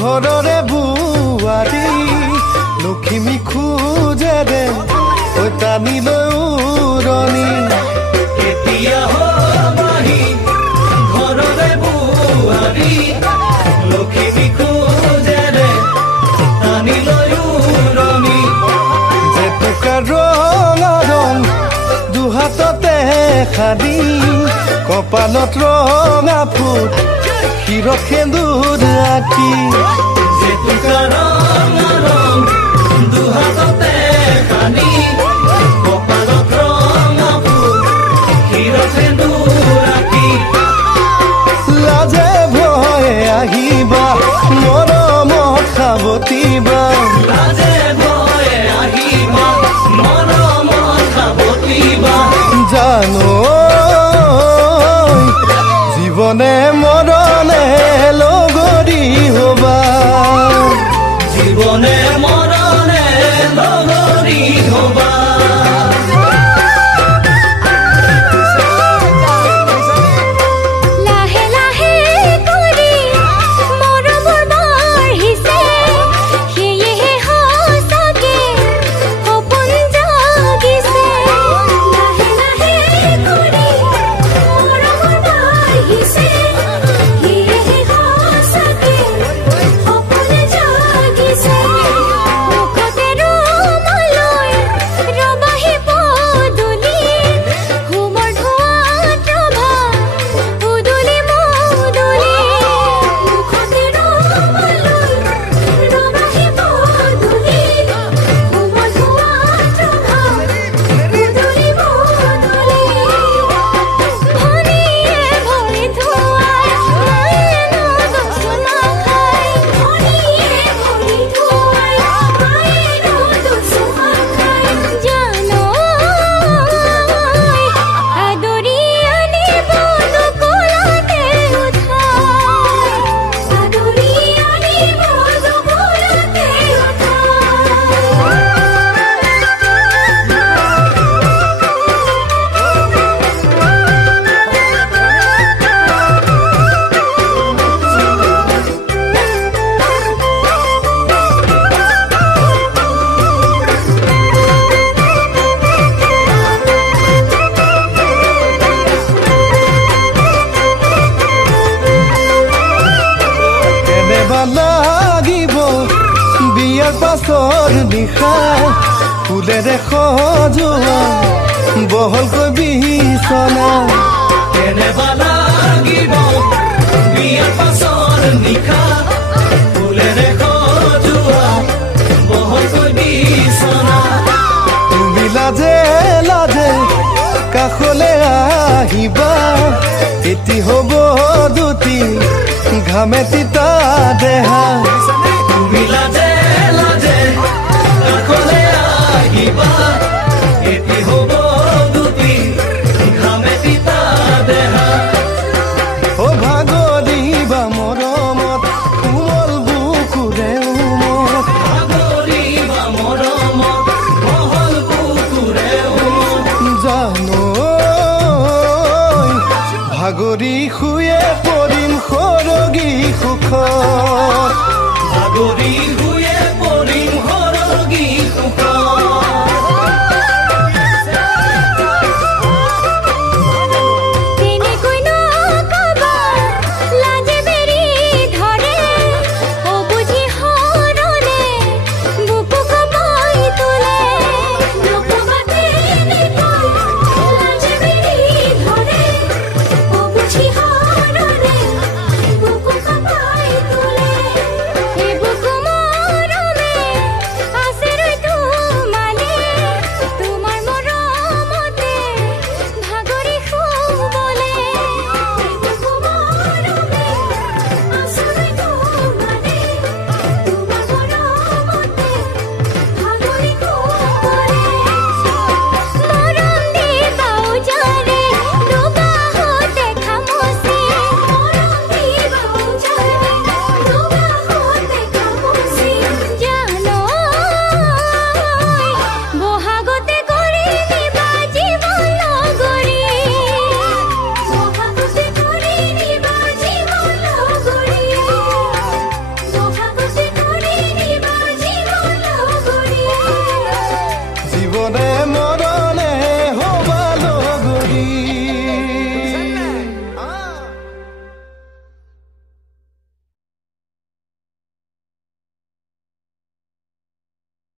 ঘৰৰে বুৱাৰী লখিমী খোজে দে টানি লৈ উৰণি এতিয়া হবাহি ঘৰৰে বুৱাৰী লখিমী খোজে দে টানি লৈ উৰণি জেতুকা ৰঙা ৰং দুহাততে খাদি কপালত ৰঙা ফুট শিৰত সেন্দুৰ আঁকি জেতুকা ৰঙা ৰং দুহাততে খানি কপালত ৰঙা ফুট শিৰত সেন্দুৰ আঁকি লাজে ভয়ে আহিবা মৰমত সাৱটিবা লাজে ভয়ে আহিবা মৰমত সাৱটিবা জানো জীৱনে মৰণে লগৰী হবা জীৱনে মৰণে লগৰী হবা লাহে লাহে কৰি মৰমৰ বাঢ়িছে সেয়েহে সঁচাকে সপোন জাগিছে লাহে লাহে কৰি মৰমৰ বাঢ়িছে সেয়েহে সঁচাকে সপোন জাগিছে মুখতে ৰুমালৈ ৰবাহি পদূলি ঘুমৰ ধোঁৱাত ৰভা উদুলি মুদুলি মুখতে ৰুমালৈ ৰবাহি পদূলি ঘুমৰ ধোঁৱাত ৰভা উদুলি মুদুলি ভনীয়ে ভৰি ধোৱাই মায়েনো দুচুমা খাই ভনীয়ে ভৰি ধোৱাই মায়েনো দুচুমা খাই জানো আদৰি আনিব দুকুলতে উঠাই আদৰি আনিব দুকুলতে কেনেবা লাগিব বিয়াৰ পাছৰ নিশা ফুলেৰে সজোৱা বহলকৈ বিচনা কেনেবা লাগিব বিয়াৰ পাছৰ নিশা ফুলেৰে সজোৱা বহলকৈ বিচনা তুমি লাজে লাজে কাষলৈ আহিবা এটি হ'ব দুটি ঘামে তিতা দেহা তুমি লাজে লাজে কাষলৈ আহিবা এটি হ'ব দুটি ঘামে তিতা দেহা ও ভাগৰিবা মৰমত কোমল বুকুৰে উমত ভাগৰিবা মৰমত বহল বুকুৰে উমত জানো ভাগৰি শুয়ে পৰিম সৰগী সুখত ভাগৰি